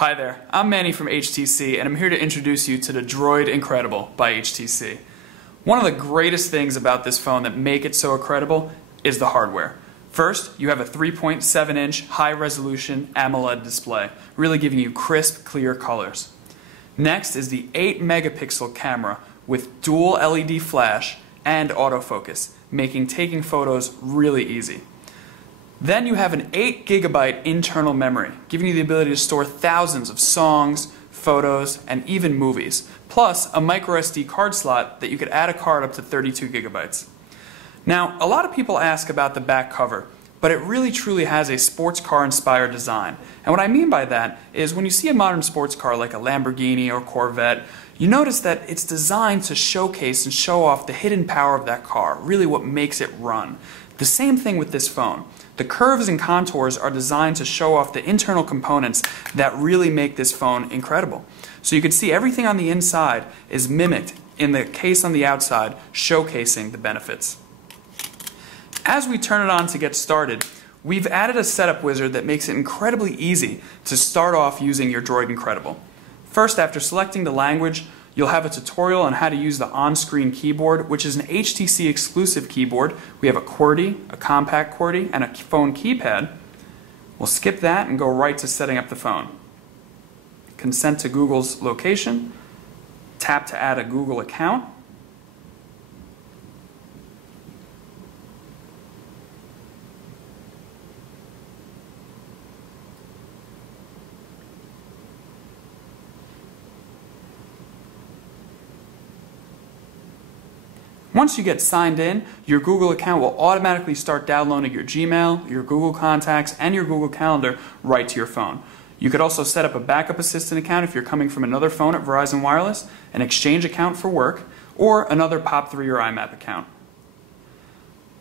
Hi there, I'm Manny from HTC and I'm here to introduce you to the DROID Incredible by HTC. One of the greatest things about this phone that make it so incredible is the hardware. First, you have a 3.7-inch high-resolution Amoled display, really giving you crisp, clear colors. Next is the 8-megapixel camera with dual LED flash and autofocus, making taking photos really easy. Then you have an 8 GB internal memory, giving you the ability to store thousands of songs, photos, and even movies, plus a microSD card slot that you could add a card up to 32 GB. Now, a lot of people ask about the back cover, but it really truly has a sports car inspired design. And what I mean by that is when you see a modern sports car like a Lamborghini or Corvette, you notice that it's designed to showcase and show off the hidden power of that car, really what makes it run. The same thing with this phone. The curves and contours are designed to show off the internal components that really make this phone incredible. So you can see everything on the inside is mimicked in the case on the outside, showcasing the benefits. As we turn it on to get started, we've added a setup wizard that makes it incredibly easy to start off using your DROID Incredible. First, after selecting the language, you'll have a tutorial on how to use the on-screen keyboard, which is an HTC exclusive keyboard. We have a QWERTY, a compact QWERTY, and a phone keypad. We'll skip that and go right to setting up the phone. Consent to Google's location. Tap to add a Google account. Once you get signed in, your Google account will automatically start downloading your Gmail, your Google Contacts, and your Google Calendar right to your phone. You could also set up a backup assistant account if you're coming from another phone at Verizon Wireless, an Exchange account for work, or another POP3 or IMAP account.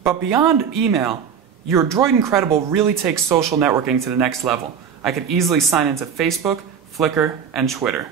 But beyond email, your DROID Incredible really takes social networking to the next level. I could easily sign into Facebook, Flickr, and Twitter.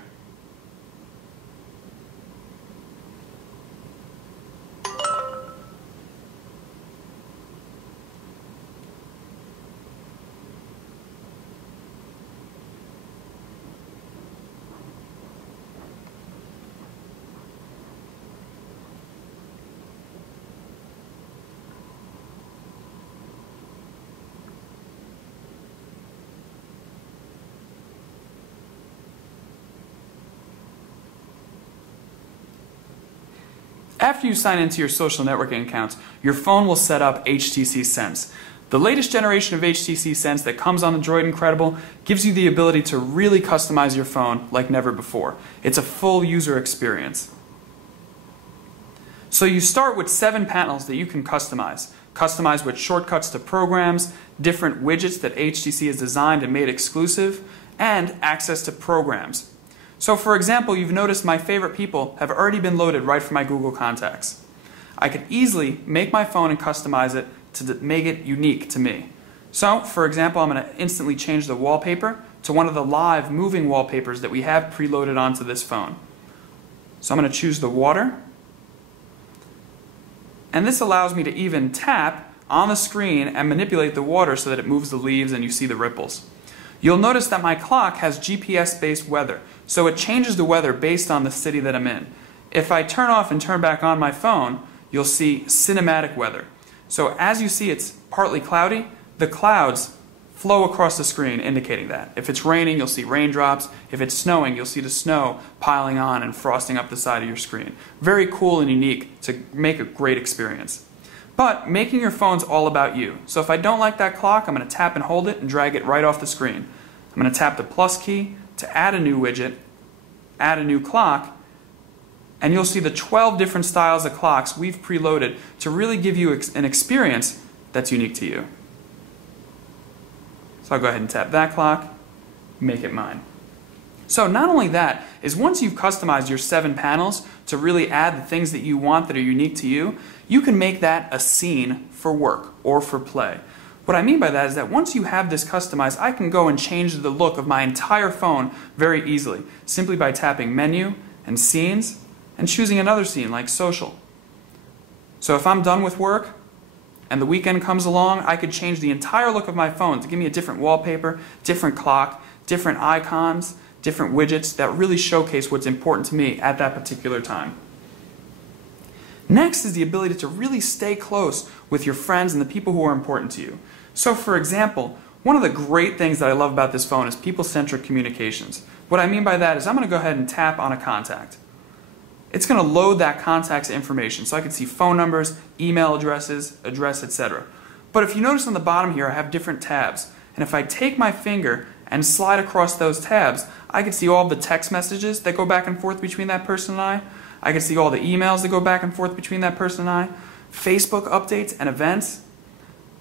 After you sign into your social networking accounts, your phone will set up HTC Sense. The latest generation of HTC Sense that comes on the DROID Incredible gives you the ability to really customize your phone like never before. It's a full user experience. So you start with 7 panels that you can customize. Customize with shortcuts to programs, different widgets that HTC has designed and made exclusive, and access to programs. So for example, you've noticed my favorite people have already been loaded right from my Google Contacts. I could easily make my phone and customize it to make it unique to me. So for example, I'm going to instantly change the wallpaper to one of the live moving wallpapers that we have preloaded onto this phone. So I'm going to choose the water. And this allows me to even tap on the screen and manipulate the water so that it moves the leaves and you see the ripples. You'll notice that my clock has GPS-based weather, so it changes the weather based on the city that I'm in. If I turn off and turn back on my phone, you'll see cinematic weather. So as you see it's partly cloudy, the clouds flow across the screen indicating that. If it's raining, you'll see raindrops. If it's snowing, you'll see the snow piling on and frosting up the side of your screen. Very cool and unique to make a great experience. But making your phone's all about you. So if I don't like that clock, I'm going to tap and hold it and drag it right off the screen. I'm going to tap the plus key to add a new widget, add a new clock, and you'll see the 12 different styles of clocks we've preloaded to really give you an experience that's unique to you. So I'll go ahead and tap that clock, make it mine. So not only that, is once you've customized your 7 panels to really add the things that you want that are unique to you, you can make that a scene for work or for play. What I mean by that is that once you have this customized, I can go and change the look of my entire phone very easily, simply by tapping Menu and Scenes and choosing another scene like Social. So if I'm done with work and the weekend comes along, I could change the entire look of my phone to give me a different wallpaper, different clock, different icons, different widgets that really showcase what's important to me at that particular time. Next is the ability to really stay close with your friends and the people who are important to you. So for example, one of the great things that I love about this phone is people-centric communications. What I mean by that is I'm going to go ahead and tap on a contact. It's going to load that contact's information, so I can see phone numbers, email addresses, address, etc. But if you notice on the bottom here, I have different tabs. And if I take my finger and slide across those tabs, I can see all the text messages that go back and forth between that person and I. I can see all the emails that go back and forth between that person and I. Facebook updates and events.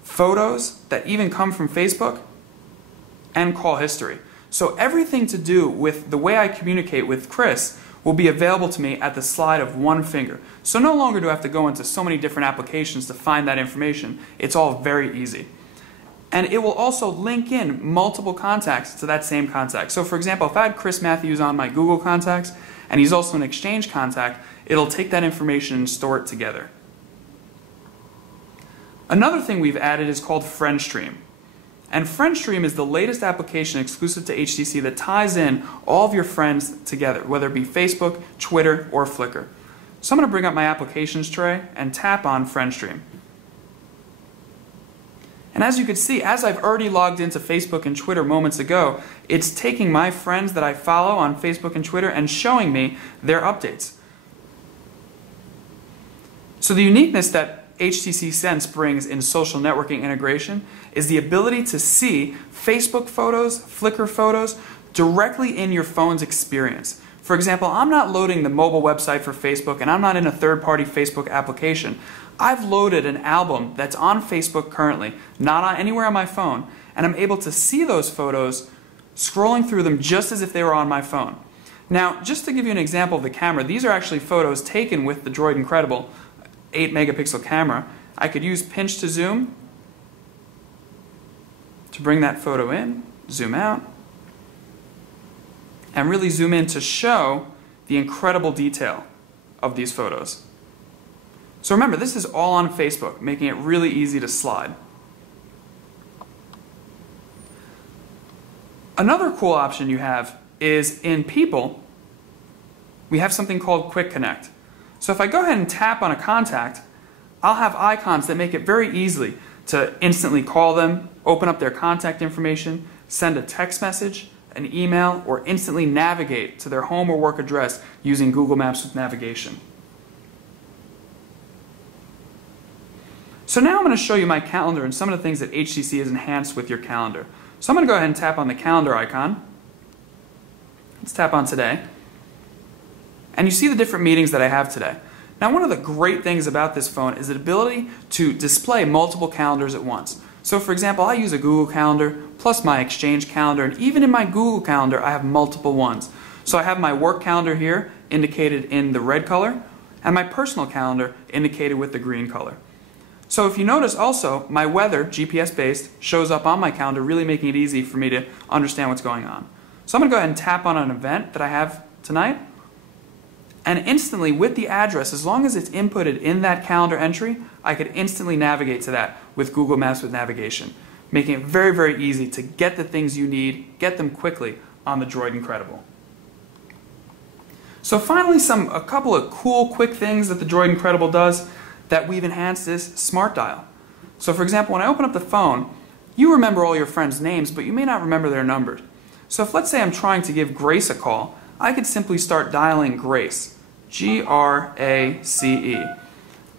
Photos that even come from Facebook. And call history. So everything to do with the way I communicate with Chris will be available to me at the slide of one finger. So no longer do I have to go into so many different applications to find that information. It's all very easy. And it will also link in multiple contacts to that same contact. So for example, if I had Chris Matthews on my Google contacts, and he's also an Exchange contact, it'll take that information and store it together. Another thing we've added is called FriendStream. And FriendStream is the latest application exclusive to HTC that ties in all of your friends together, whether it be Facebook, Twitter, or Flickr. So I'm going to bring up my applications tray and tap on FriendStream. And as you can see, as I've already logged into Facebook and Twitter moments ago, it's taking my friends that I follow on Facebook and Twitter and showing me their updates. So the uniqueness that HTC Sense brings in social networking integration is the ability to see Facebook photos, Flickr photos directly in your phone's experience. For example, I'm not loading the mobile website for Facebook and I'm not in a third-party Facebook application. I've loaded an album that's on Facebook currently, not on anywhere on my phone, and I'm able to see those photos scrolling through them just as if they were on my phone. Now, just to give you an example of the camera, these are actually photos taken with the DROID Incredible 8 megapixel camera. I could use pinch to zoom to bring that photo in, zoom out, and really zoom in to show the incredible detail of these photos. So remember, this is all on Facebook, making it really easy to slide. Another cool option you have is in People, we have something called Quick Connect. So if I go ahead and tap on a contact, I'll have icons that make it very easy to instantly call them, open up their contact information, send a text message, an email, or instantly navigate to their home or work address using Google Maps with navigation. So now I'm going to show you my calendar and some of the things that HTC has enhanced with your calendar. So I'm going to go ahead and tap on the calendar icon. Let's tap on today. And you see the different meetings that I have today. Now, one of the great things about this phone is the ability to display multiple calendars at once. So for example, I use a Google Calendar plus my Exchange calendar, and even in my Google Calendar I have multiple ones. So I have my work calendar here indicated in the red color and my personal calendar indicated with the green color. So if you notice also, my weather, GPS based, shows up on my calendar, really making it easy for me to understand what's going on. So I'm going to go ahead and tap on an event that I have tonight. And instantly, with the address, as long as it's inputted in that calendar entry, I could instantly navigate to that with Google Maps with navigation, making it very, very easy to get the things you need, get them quickly on the DROID Incredible. So finally, a couple of cool, quick things that the DROID Incredible does that we've enhanced is Smart Dial. So for example, when I open up the phone, you remember all your friends' names, but you may not remember their numbers. So if let's say I'm trying to give Grace a call, I could simply start dialing Grace. G-R-A-C-E.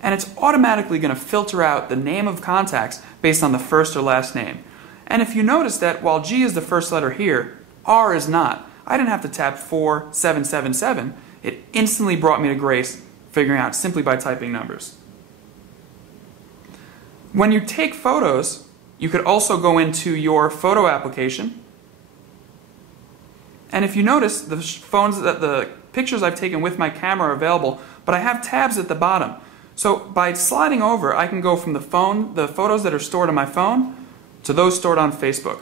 And it's automatically going to filter out the name of contacts based on the first or last name. And if you notice that while G is the first letter here, R is not, I didn't have to tap 4777. It instantly brought me to Grace, figuring out simply by typing numbers. When you take photos, you could also go into your photo application. And if you notice, the pictures I've taken with my camera are available, but I have tabs at the bottom. So by sliding over, I can go from the photos that are stored on my phone, to those stored on Facebook.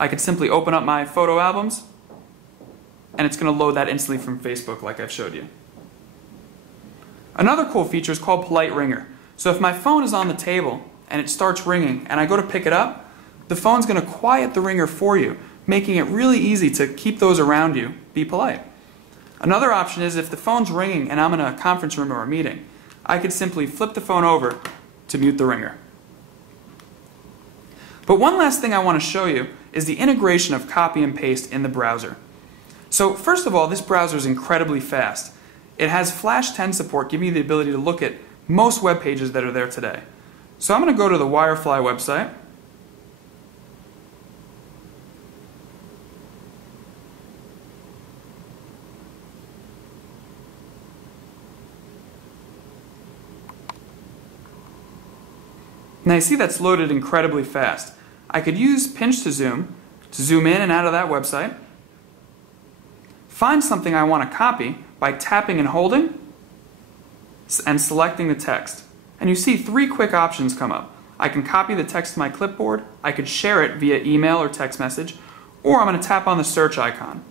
I could simply open up my photo albums, and it's going to load that instantly from Facebook like I've showed you. Another cool feature is called Polite Ringer. So if my phone is on the table, and it starts ringing, and I go to pick it up, the phone's going to quiet the ringer for you, making it really easy to keep those around you be polite. Another option is if the phone's ringing and I'm in a conference room or a meeting, I could simply flip the phone over to mute the ringer. But one last thing I want to show you is the integration of copy and paste in the browser. So first of all, this browser is incredibly fast. It has Flash 10 support, giving you the ability to look at most web pages that are there today. So I'm going to go to the Wirefly website. Now you see that's loaded incredibly fast. I could use pinch to zoom in and out of that website, find something I want to copy by tapping and holding and selecting the text. And you see 3 quick options come up. I can copy the text to my clipboard, I could share it via email or text message, or I'm going to tap on the search icon.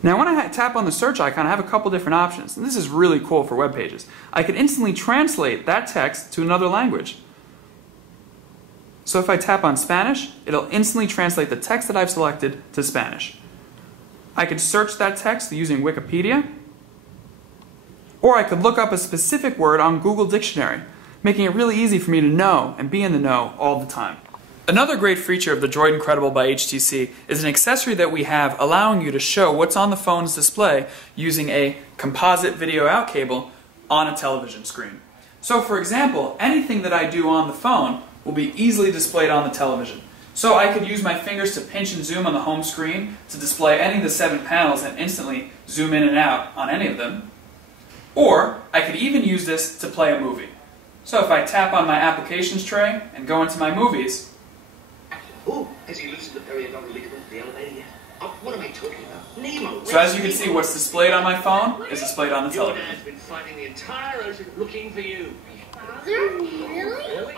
Now when I tap on the search icon, I have a couple different options, and this is really cool for web pages. I can instantly translate that text to another language. So if I tap on Spanish, it'll instantly translate the text that I've selected to Spanish. I could search that text using Wikipedia, or I could look up a specific word on Google Dictionary, making it really easy for me to know and be in the know all the time. Another great feature of the DROID Incredible by HTC is an accessory that we have allowing you to show what's on the phone's display using a composite video out cable on a television screen. So for example, anything that I do on the phone will be easily displayed on the television. So I could use my fingers to pinch and zoom on the home screen to display any of the 7 panels and instantly zoom in and out on any of them. Or I could even use this to play a movie. So if I tap on my applications tray and go into my movies, oh, has he loosened the periodontal ligament of the elevator yet? Oh, what am I talking about? Nemo! So as you can see, what's displayed on my phone is displayed on the television. Your dad's been fighting the entire ocean looking for you. Father, really?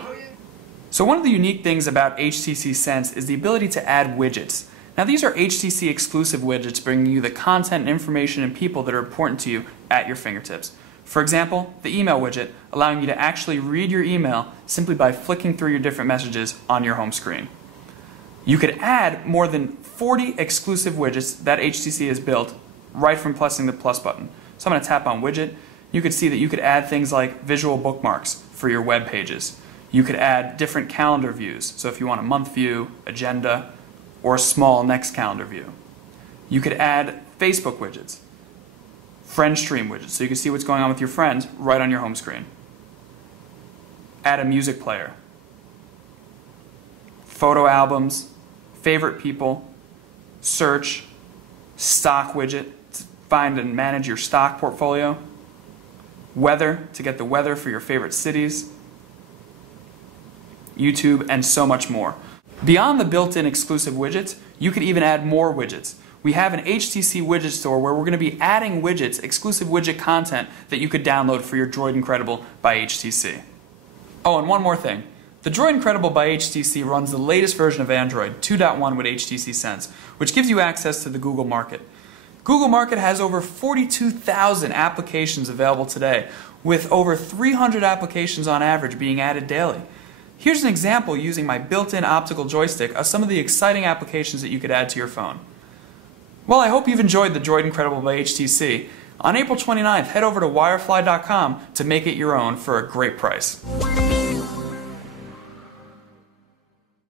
So one of the unique things about HTC Sense is the ability to add widgets. Now these are HTC exclusive widgets bringing you the content, information, and people that are important to you at your fingertips. For example, the email widget, allowing you to actually read your email simply by flicking through your different messages on your home screen. You could add more than 40 exclusive widgets that HTC has built right from pressing the plus button. So I'm going to tap on widget. You could see that you could add things like visual bookmarks for your web pages. You could add different calendar views. So if you want a month view, agenda, or a small next calendar view. You could add Facebook widgets, friend stream widgets, so you can see what's going on with your friends right on your home screen. Add a music player, photo albums, favorite people, search, stock widget to find and manage your stock portfolio, weather to get the weather for your favorite cities, YouTube, and so much more. Beyond the built-in exclusive widgets, you could even add more widgets. We have an HTC widget store where we're going to be adding widgets, exclusive widget content that you could download for your DROID Incredible by HTC. Oh, and one more thing. The DROID Incredible by HTC runs the latest version of Android, 2.1 with HTC Sense, which gives you access to the Google Market. Google Market has over 42,000 applications available today, with over 300 applications on average being added daily. Here's an example using my built-in optical joystick of some of the exciting applications that you could add to your phone. Well, I hope you've enjoyed the DROID Incredible by HTC. On April 29th, head over to wirefly.com to make it your own for a great price.